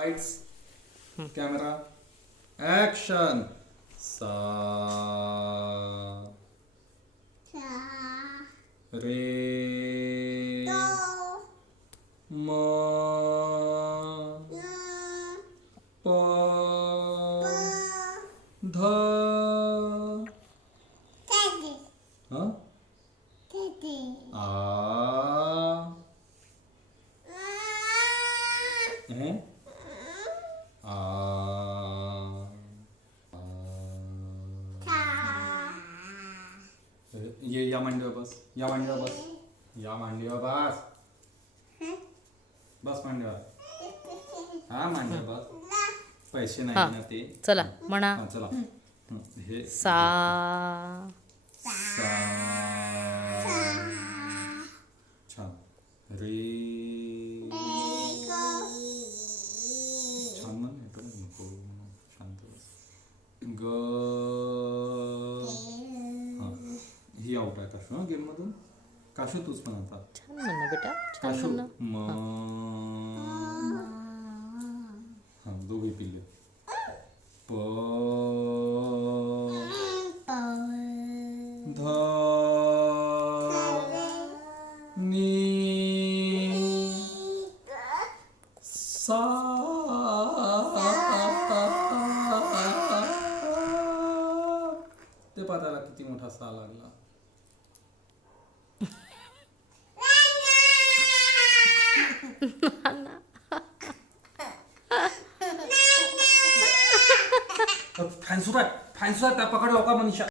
lights camera action सा रे म प ध ह आ ए आ ये या मांडीवर बस या मांडीवर बस या मांडीवर बस बस मांडीवर हा मांडीवर बस पैसे नाही ना ते चला म्हणा हा चला हे सा सा छान रे छान म्हण येतो नको शांत बस ग हा ही आउट आहे काशू हा गेम मधून काशू तूच पण आता छान म्हणणं बेटा छान काशू म्हणणं म हा दोघे पिल्ले प ध नी सा ते पाताला किती मोठा सा लागला फॅन सुद्धा त्या पकड लवकर मनीषा